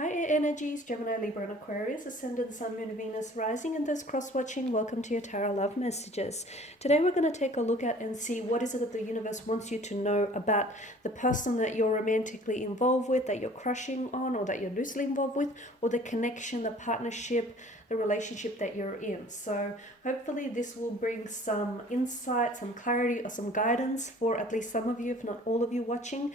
Hi Air Energies, Gemini, Libra and Aquarius, Ascendant, Sun, Moon, Venus, Rising, and those cross-watching, welcome to your Tarot Love Messages. Today we're going to take a look at and see what is it that the universe wants you to know about the person that you're romantically involved with, that you're crushing on, or that you're loosely involved with, or the connection, the partnership, the relationship that you're in. So hopefully this will bring some insight, some clarity, or some guidance for at least some of you, if not all of you watching.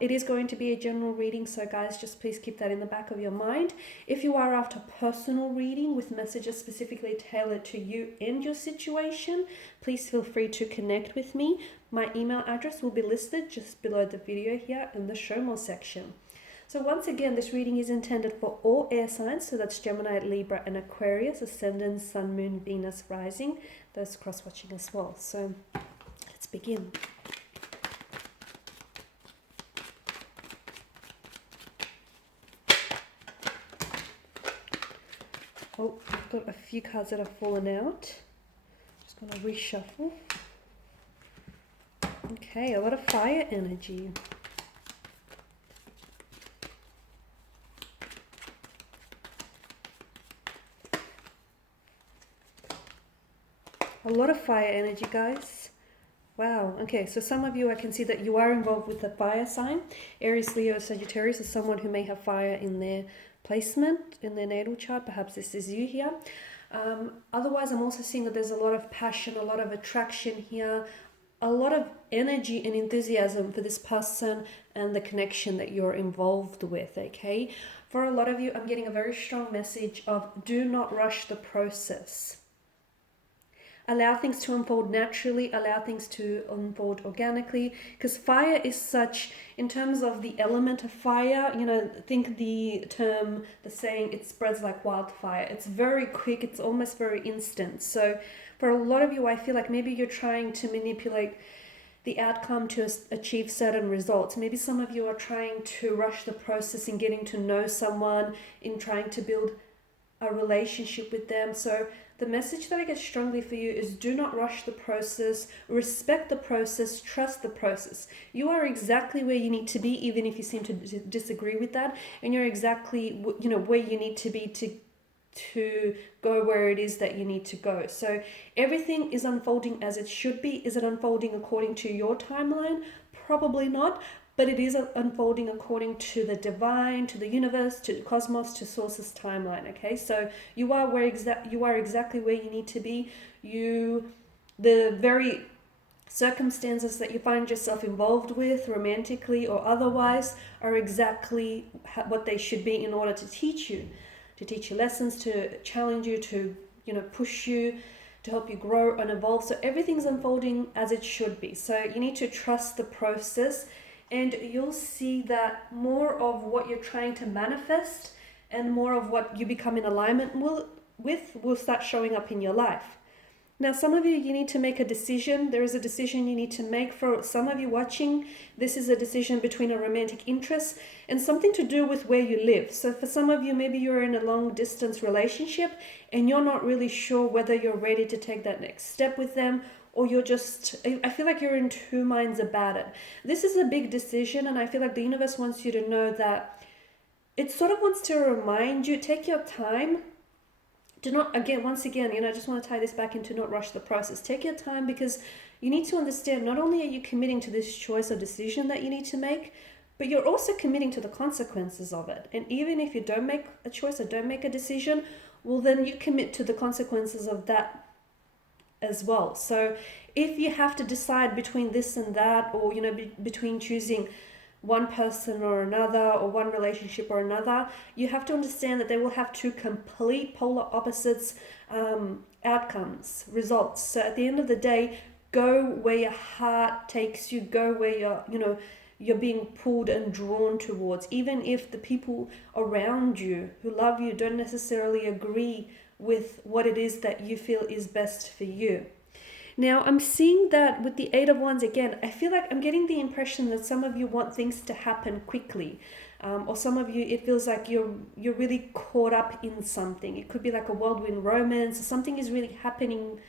It is going to be a general reading, so guys, just please keep that in the back of your mind. If you are after personal reading with messages specifically tailored to you and your situation, please feel free to connect with me. My email address will be listed just below the video here in the show more section. So once again, this reading is intended for all air signs, so that's Gemini, Libra and Aquarius, Ascendant, Sun, Moon, Venus, Rising, those cross-watching as well. So let's begin. Oh, I've got a few cards that have fallen out. Just going to reshuffle. Okay, a lot of fire energy. A lot of fire energy, guys. Wow. Okay, so some of you, I can see that you are involved with the fire sign. Aries, Leo, Sagittarius is someone who may have fire in their placement, in their natal chart. Perhaps this is you here. Otherwise, I'm also seeing that there's a lot of passion, a lot of attraction here, a lot of energy and enthusiasm for this person and the connection that you're involved with, okay? For a lot of you, I'm getting a very strong message of do not rush the process. Allow things to unfold naturally, allow things to unfold organically, because fire is such, in terms of the element of fire, you know, think the term, the saying, it spreads like wildfire. It's very quick, it's almost very instant. So for a lot of you, I feel like maybe you're trying to manipulate the outcome to achieve certain results. Maybe some of you are trying to rush the process in getting to know someone, in trying to build a relationship with them. So the message that I get strongly for you is do not rush the process, respect the process, trust the process. You are exactly where you need to be, even if you seem to disagree with that, and you're exactly, you know, where you need to be to go where it is that you need to go. So everything is unfolding as it should be. Is it unfolding according to your timeline? Probably not. But it is unfolding according to the divine, to the universe, to the cosmos, to source's timeline. Okay, so you are exactly where you need to be. The very circumstances that you find yourself involved with, romantically or otherwise, are exactly what they should be in order to teach you lessons, to challenge you, to push you, to help you grow and evolve. So everything's unfolding as it should be. So you need to trust the process. And you'll see that more of what you're trying to manifest and more of what you become in alignment with will start showing up in your life. Now, some of you need to make a decision. There is a decision you need to make. For some of you watching, this is a decision between a romantic interest and something to do with where you live. So for some of you, maybe you're in a long distance relationship and you're not really sure whether you're ready to take that next step with them, or I feel like you're in two minds about it. This is a big decision, and I feel like the universe wants you to know that it sort of wants to remind you, take your time. Do not, once again, I just want to tie this back into not rush the process. Take your time, because you need to understand not only are you committing to this choice or decision that you need to make, but you're also committing to the consequences of it. And even if you don't make a choice or don't make a decision, well, then you commit to the consequences of that as well. So if you have to decide between this and that, or between choosing one person or another, or one relationship or another, you have to understand that they will have two complete polar opposites outcomes, results. So at the end of the day, go where your heart takes you, go where you're being pulled and drawn towards, even if the people around you who love you don't necessarily agree with what it is that you feel is best for you. Now, I'm seeing that with the Eight of Wands again, I feel like I'm getting the impression that some of you want things to happen quickly. Or some of you, it feels like you're really caught up in something. It could be like a whirlwind romance. Something is really happening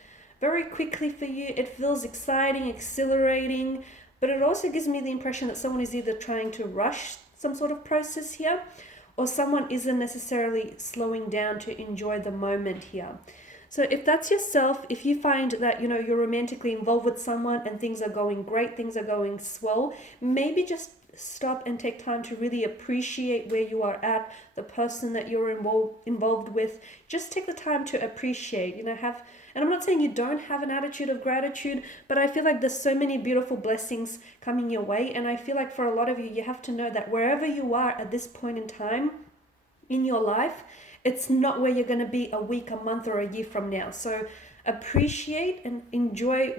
very quickly for you. It feels exciting, exhilarating, but it also gives me the impression that someone is either trying to rush some sort of process here, or someone isn't necessarily slowing down to enjoy the moment here. So if that's yourself, if you find that, you're romantically involved with someone and things are going great, things are going swell, maybe just stop and take time to really appreciate where you are at, the person that you're involved with. Just take the time to appreciate, and I'm not saying you don't have an attitude of gratitude, but I feel like there's so many beautiful blessings coming your way. And I feel like for a lot of you, you have to know that wherever you are at this point in time in your life, it's not where you're going to be a week, a month, or a year from now. So appreciate and enjoy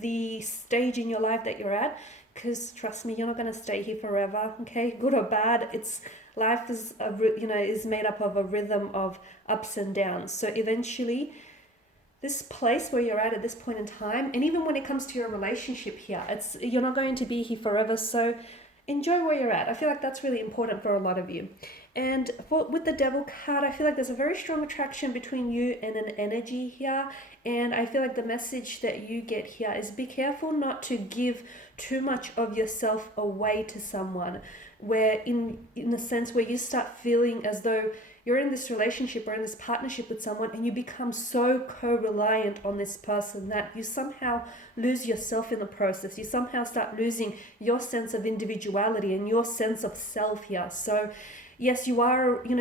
the stage in your life that you're at, because trust me, you're not going to stay here forever. Okay, good or bad, life is made up of a rhythm of ups and downs. So eventually, this place where you're at this point in time, and even when it comes to your relationship here, you're not going to be here forever. So enjoy where you're at. I feel like that's really important for a lot of you. And with the Devil card, I feel like there's a very strong attraction between you and an energy here. And I feel like the message that you get here is be careful not to give too much of yourself away to someone, where in a sense where you start feeling as though you're in this relationship or in this partnership with someone and you become so co-reliant on this person that you somehow lose yourself in the process. You somehow start losing your sense of individuality and your sense of self here. So yes, you are in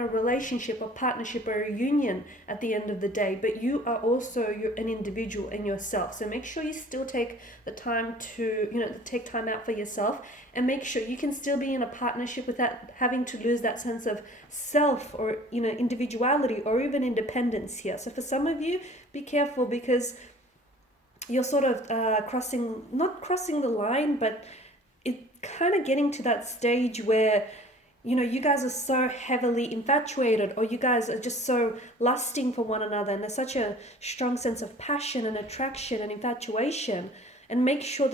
a relationship, a partnership, or a union at the end of the day, but you are also an individual in yourself. So make sure you still take the time to, take time out for yourself, and make sure you can still be in a partnership without having to lose that sense of self or, individuality or even independence here. So for some of you, be careful, because you're sort of not crossing the line, but it kind of getting to that stage where you guys are so heavily infatuated, or you guys are just so lusting for one another, and there's such a strong sense of passion and attraction and infatuation. And make sure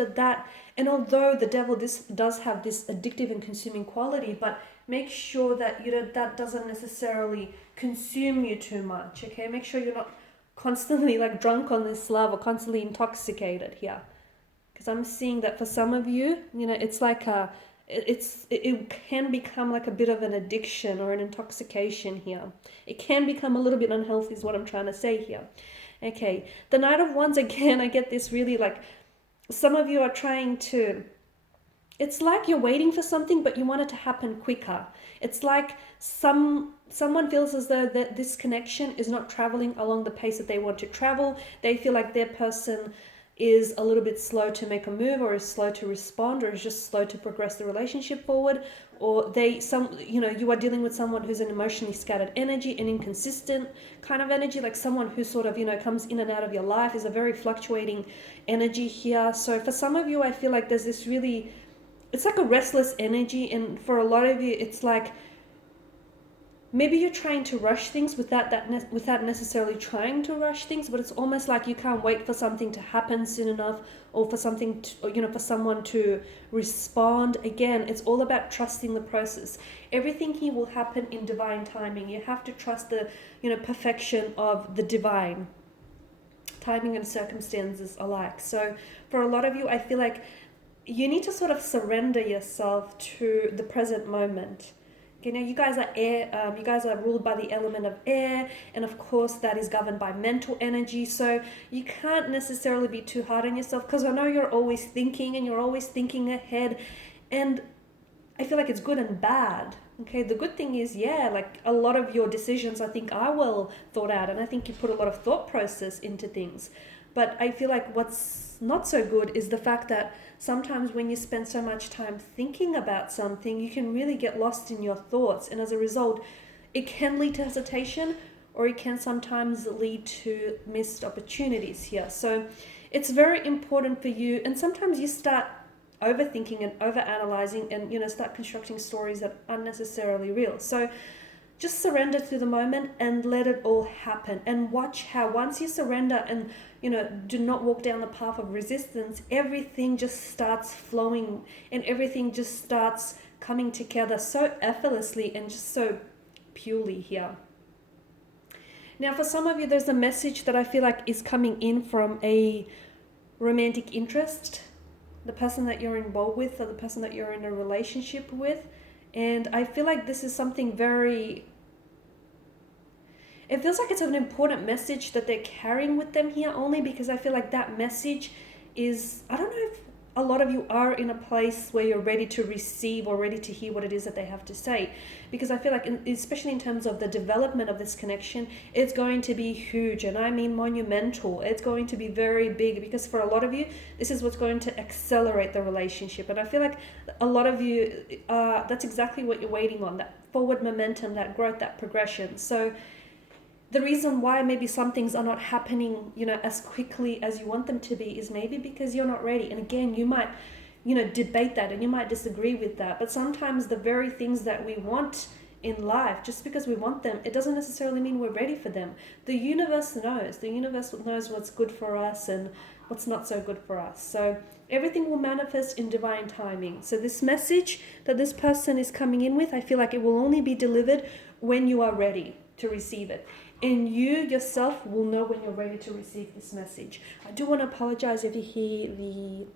and although the Devil does have this addictive and consuming quality, but make sure that that doesn't necessarily consume you too much. Okay, make sure you're not constantly like drunk on this love or constantly intoxicated here, because I'm seeing that for some of you, it's like it can become like a bit of an addiction or an intoxication here. It can become a little bit unhealthy is what I'm trying to say here. Okay, the Knight of Wands, again, I get this really like, some of you are trying to, it's like you're waiting for something, but you want it to happen quicker. It's like someone feels as though that this connection is not traveling along the pace that they want to travel. They feel like their person is a little bit slow to make a move, or is slow to respond, or is just slow to progress the relationship forward, or you are dealing with someone who's an emotionally scattered energy, an inconsistent kind of energy, like someone who sort of comes in and out of your life, is a very fluctuating energy here. So for some of you, I feel like there's this really, it's like a restless energy, and for a lot of you, it's like maybe you're trying to rush things without necessarily trying to rush things, but it's almost like you can't wait for something to happen soon enough, or for something to, for someone to respond. Again, it's all about trusting the process. Everything here will happen in divine timing. You have to trust the, perfection of the divine timing and circumstances alike. So for a lot of you, I feel like you need to sort of surrender yourself to the present moment. You guys are air, you guys are ruled by the element of air, and of course that is governed by mental energy. So you can't necessarily be too hard on yourself, because I know you're always thinking and you're always thinking ahead, and I feel like it's good and bad. Okay, the good thing is, like a lot of your decisions I think are well thought out, and I think you put a lot of thought process into things. But I feel like what's not so good is the fact that sometimes when you spend so much time thinking about something, you can really get lost in your thoughts. And as a result, it can lead to hesitation, or it can sometimes lead to missed opportunities here. So it's very important for you. And sometimes you start overthinking and overanalyzing and, start constructing stories that aren't necessarily real. So just surrender to the moment and let it all happen, and watch how once you surrender and do not walk down the path of resistance, everything just starts flowing and everything just starts coming together so effortlessly and just so purely here. Now for some of you, there's a message that I feel like is coming in from a romantic interest, the person that you're involved with, or the person that you're in a relationship with. And I feel like this is something very, it feels like it's an important message that they're carrying with them here, only because I feel like that message is, I don't know if a lot of you are in a place where you're ready to receive or ready to hear what it is that they have to say. Because I feel like, especially in terms of the development of this connection, it's going to be huge, and I mean monumental. It's going to be very big, because for a lot of you, this is what's going to accelerate the relationship. And I feel like a lot of you, that's exactly what you're waiting on, that forward momentum, that growth, that progression. So the reason why maybe some things are not happening, as quickly as you want them to be, is maybe because you're not ready. And again, you might, debate that, and you might disagree with that. But sometimes the very things that we want in life, just because we want them, it doesn't necessarily mean we're ready for them. The universe knows. The universe knows what's good for us and what's not so good for us. So everything will manifest in divine timing. So this message that this person is coming in with, I feel like it will only be delivered when you are ready to receive it. And you yourself will know when you're ready to receive this message. I do want to apologize if you hear the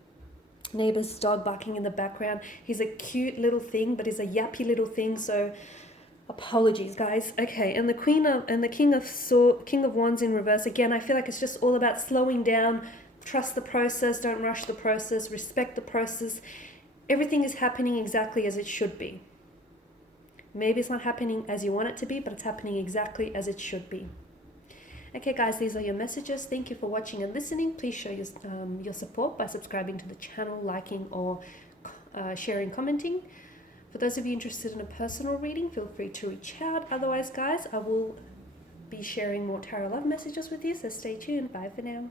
neighbor's dog barking in the background. He's a cute little thing, but he's a yappy little thing, so apologies, guys. Okay, and the King of Wands in reverse. Again, I feel like it's just all about slowing down. Trust the process. Don't rush the process. Respect the process. Everything is happening exactly as it should be. Maybe it's not happening as you want it to be, but it's happening exactly as it should be. Okay, guys, these are your messages. Thank you for watching and listening. Please show your support by subscribing to the channel, liking, or sharing, commenting. For those of you interested in a personal reading, feel free to reach out. Otherwise, guys, I will be sharing more tarot love messages with you, so stay tuned. Bye for now.